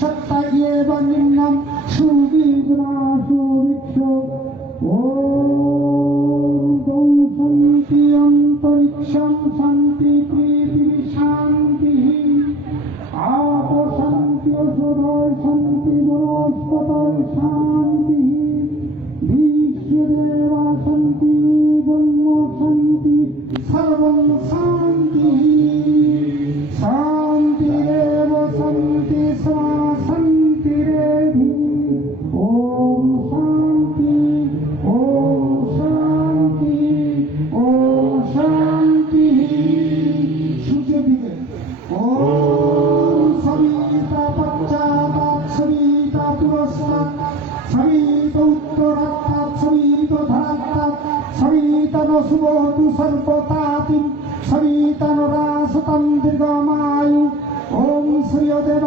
সত্তাগিয়েব নিম্নম সুবীর্ণাসুবিক্ষ ওম শান্তি অন্তরিক্ষম শান্তি পৃথিবী শান্তি आप शांति सुधय शांति वनस्पतय शांति विश्वदेव शांति ब्रह्म शांति सर्वं शांति शांतिरेव शांति सा शांतिरेधि ओम शांति सूर्य दिवे ओम सविता पश्चात् सविता पुरस्तात् सविता उत्तरात् सविता धरात् सविता न सुबोधु सर्वतातिं सविता न रासतं दीर्घमायु ओम श्रीदेव।